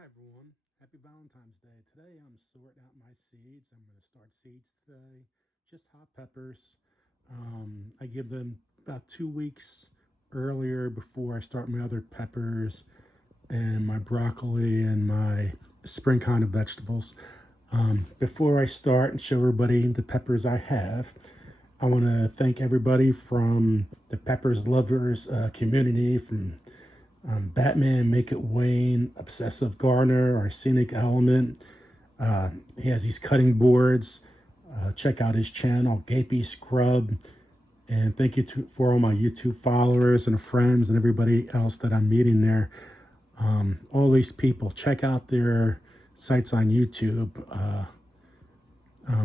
Hi everyone, happy Valentine's Day. Today I'm sorting out my seeds. I'm going to start seeds today, just hot peppers. I give them about 2 weeks earlier before I start my other peppers and my broccoli and my spring kind of vegetables. Before I start and show everybody the peppers I have, I want to thank everybody from the Peppers Lovers community, from Batman, Make It Wayne, Obsessive Gardener, Arsenic Element. He has these cutting boards. Check out his channel, Gapey Scrub. And thank you for all my YouTube followers and friends and everybody else that I'm meeting there. All these people, check out their sites on YouTube.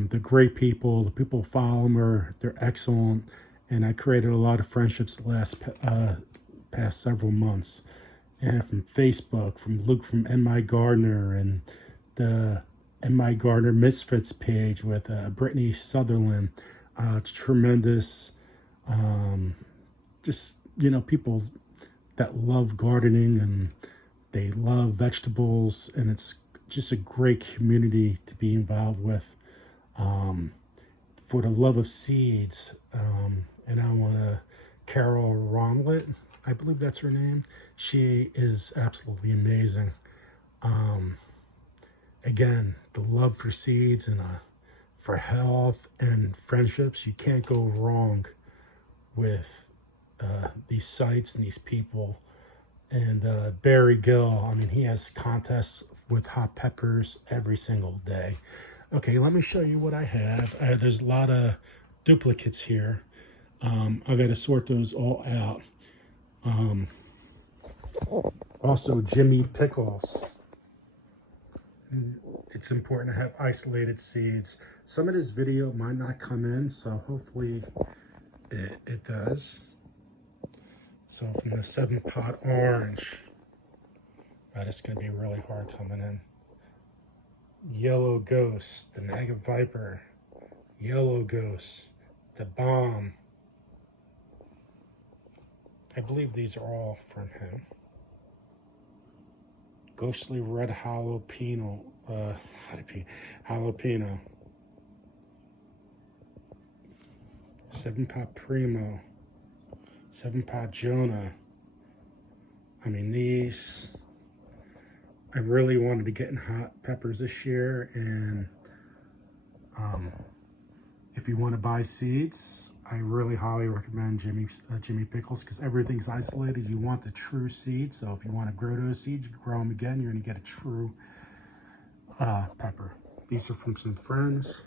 They're great people. The people who follow them they're excellent. And I created a lot of friendships the past several months. And from Facebook, from Luke from My Gardener, and the My Gardener Misfits page with Brittany Sutherland. Tremendous. Just, people that love gardening and they love vegetables, and it's just a great community to be involved with. For the love of seeds, and I want to Carol Ronlet, I believe that's her name. She is absolutely amazing. Again, the love for seeds and for health and friendships. You can't go wrong with these sites and these people. And Barry Gill, I mean, he has contests with hot peppers every single day. Okay, let me show you what I have. There's a lot of duplicates here. I got to sort those all out. Also, Jimmy Pickles. It's important to have isolated seeds. Some of this video might not come in, so hopefully it does. So from the 7-pot orange, it's going to be really hard coming in. Yellow Ghost, the Naga Viper, Yellow Ghost, the Bomb. I believe these are all from him. Ghostly Red Jalapeno, Jalapeno. 7-pot Primo, 7-pot Jonah. I mean, these, I really wanted to get in hot peppers this year, and if you want to buy seeds, I really highly recommend Jimmy Pickles, because everything's isolated. You want the true seed, so if you want to grow those seeds, you can grow them again. You're going to get a true pepper. These are from some friends.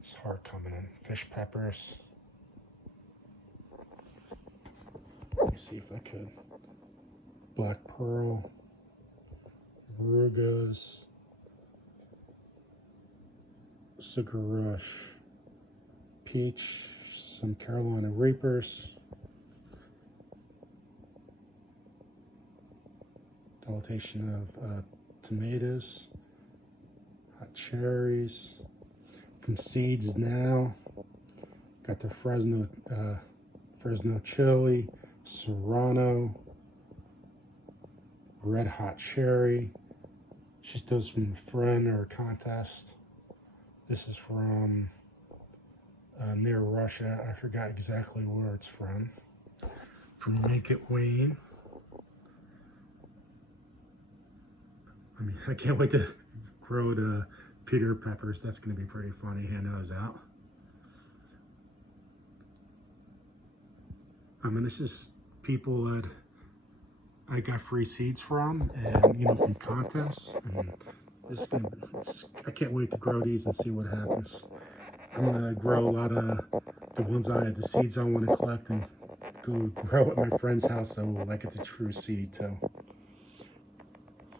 It's hard coming in. Fish peppers. Let me see if I could. Black Pearl. Rugos. Sugar Rush. Peach. Some Carolina Reapers. Delectation of tomatoes. Hot cherries. From Seeds Now, got the Fresno chili, Serrano, Red Hot Cherry. Just those from a friend or a contest. This is from near Russia. I forgot exactly where it's from. From Make It Wayne. I mean, I can't wait to grow the Peter peppers. That's going to be pretty funny. Hand those out. I mean, this is people that I got free seeds from, and from contests. And this is gonna. I can't wait to grow these and see what happens. I'm gonna grow a lot of the ones the seeds I want to collect, and go grow at my friend's house, so I get the true seed too.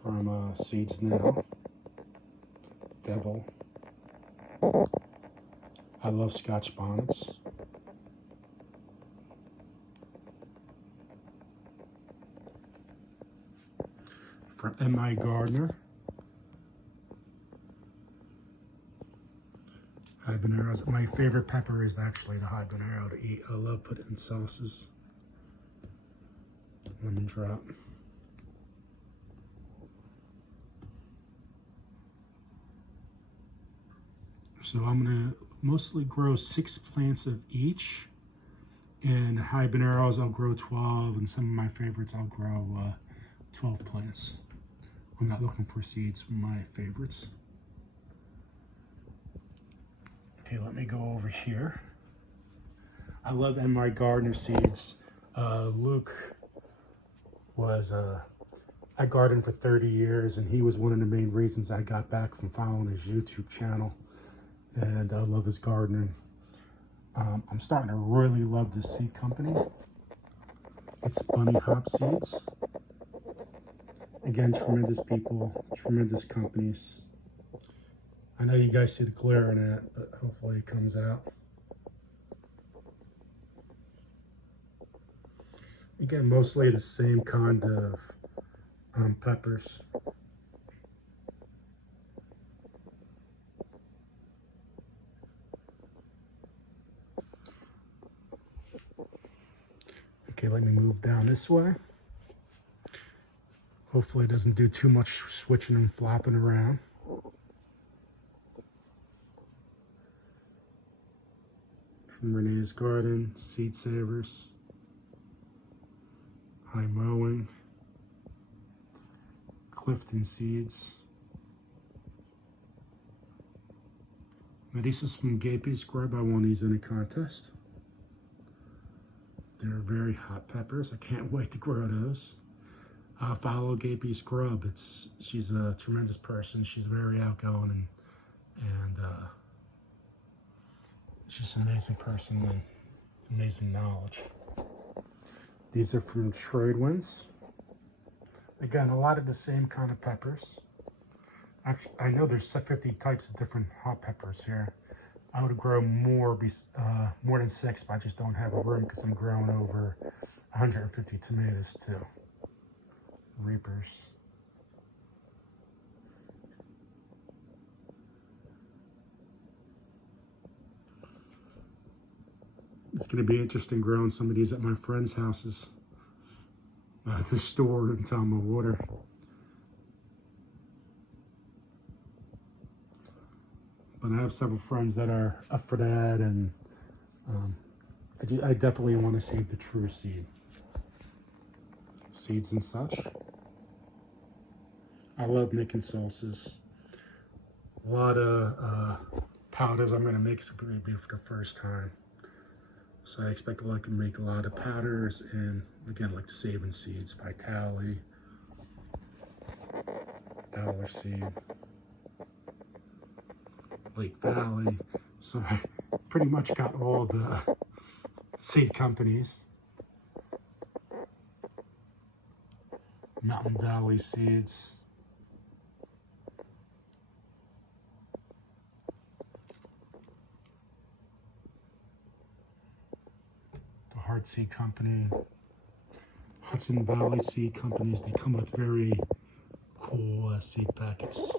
From Seeds Now. Devil. I love Scotch bonnets. From My Gardener. Habaneros. My favorite pepper is actually the habanero to eat. I love putting it in sauces. Lemon drop. So I'm gonna mostly grow 6 plants of each. And habaneros, I'll grow 12, and some of my favorites, I'll grow 12 plants. I'm not looking for seeds from my favorites. Okay, let me go over here. I love my gardener seeds. Luke was, I gardened for 30 years, and he was one of the main reasons I got back from following his YouTube channel. And I love his gardening. I'm starting to really love this seed company. It's Bunny Hop Seeds. Again, tremendous people, tremendous companies. I know you guys see the glare in it, but hopefully it comes out. Again, mostly the same kind of peppers. Okay, let me move down this way. Hopefully it doesn't do too much switching and flopping around. From Renee's Garden, Seed Savers, High Mowing, Clifton Seeds. Now this is from Gapey Scrub. I won these in a contest. They're very hot peppers. I can't wait to grow those. Follow Gapey Scrub. She's a tremendous person. She's very outgoing and she's an amazing person and amazing knowledge. These are from Trade Winds. Again, a lot of the same kind of peppers. Actually, I know there's 50 types of different hot peppers here. I would grow more than 6, but I just don't have a room because I'm growing over 150 tomatoes too. Reapers. It's going to be interesting growing some of these at my friends' houses to store until I'm in water. But I have several friends that are up for that, and I definitely want to save the true seeds and such. I love making sauces. A lot of powders I'm going to make, so it'll be for the first time. So I expect to make a lot of powders, and again, like the saving seeds, Vitali, Dollar Seed, Lake Valley. So I pretty much got all the seed companies. Mountain Valley Seeds. The Heart Seed Company. Hudson Valley Seed Companies. They come with very cool seed packets.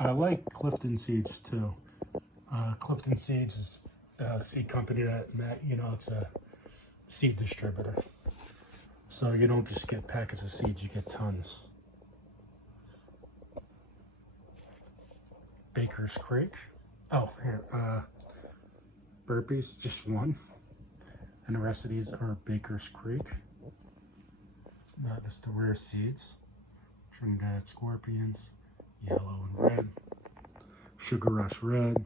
I like Clifton Seeds too. Clifton Seeds is a seed company that, you know, it's a seed distributor. So you don't just get packets of seeds, you get tons. Baker's Creek. Oh, here, Burpees, just one. And the rest of these are Baker's Creek. That's the rare seeds. Trinidad Scorpions, yellow and red. Sugar Rush Red.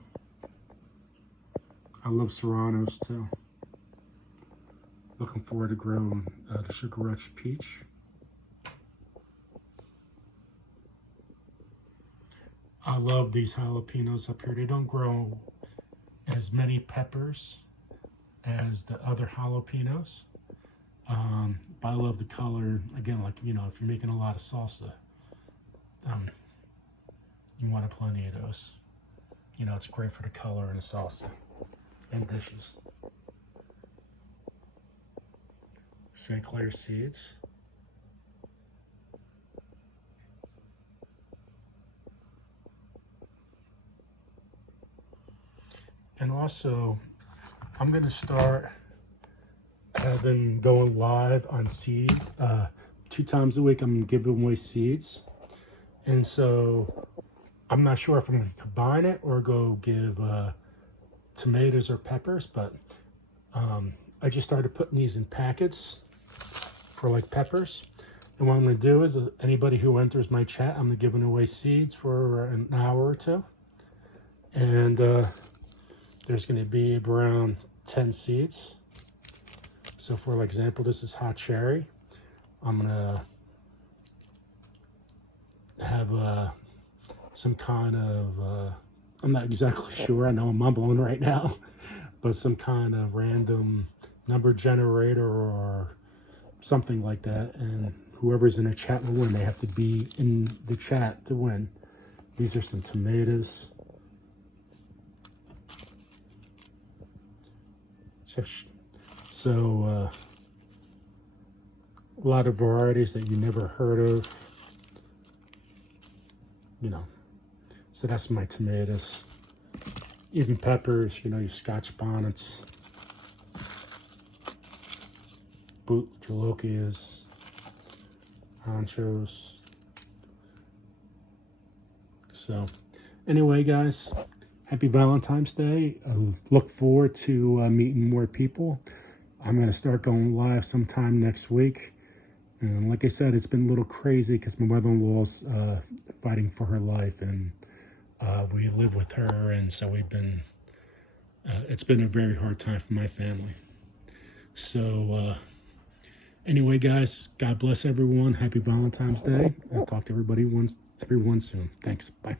I love Serranos too. Looking forward to growing the Sugar Rush Peach. I love these jalapenos up here. They don't grow as many peppers as the other jalapenos. But I love the color. Again, like, you know, if you're making a lot of salsa, you want plenty of those. You know, it's great for the color and the salsa and dishes. St. Clair Seeds. And also, I'm going to start going live on 2 times a week I'm giving away seeds. And so I'm not sure if I'm going to combine it or go give tomatoes or peppers, but I just started putting these in packets for like peppers. And what I'm going to do is anybody who enters my chat, I'm giving away seeds for an hour or two. And there's going to be around 10 seeds. So for example, this is hot cherry. I'm going to have some kind of, I'm not exactly sure, I know I'm mumbling right now, but some kind of random number generator or something like that. And whoever's in the chat will win. They have to be in the chat to win. These are some tomatoes. So a lot of varieties that you never heard of, you know. So that's my tomatoes. Even peppers, you know, your Scotch bonnets, boot jalokias, honchos. So anyway, guys, happy Valentine's Day. I look forward to meeting more people. I'm going to start going live sometime next week. And like I said, it's been a little crazy because my mother-in-law's fighting for her life, and we live with her, and so we've been, it's been a very hard time for my family. So anyway, guys, God bless everyone. Happy Valentine's Day. I'll talk to everyone soon. Thanks. Bye.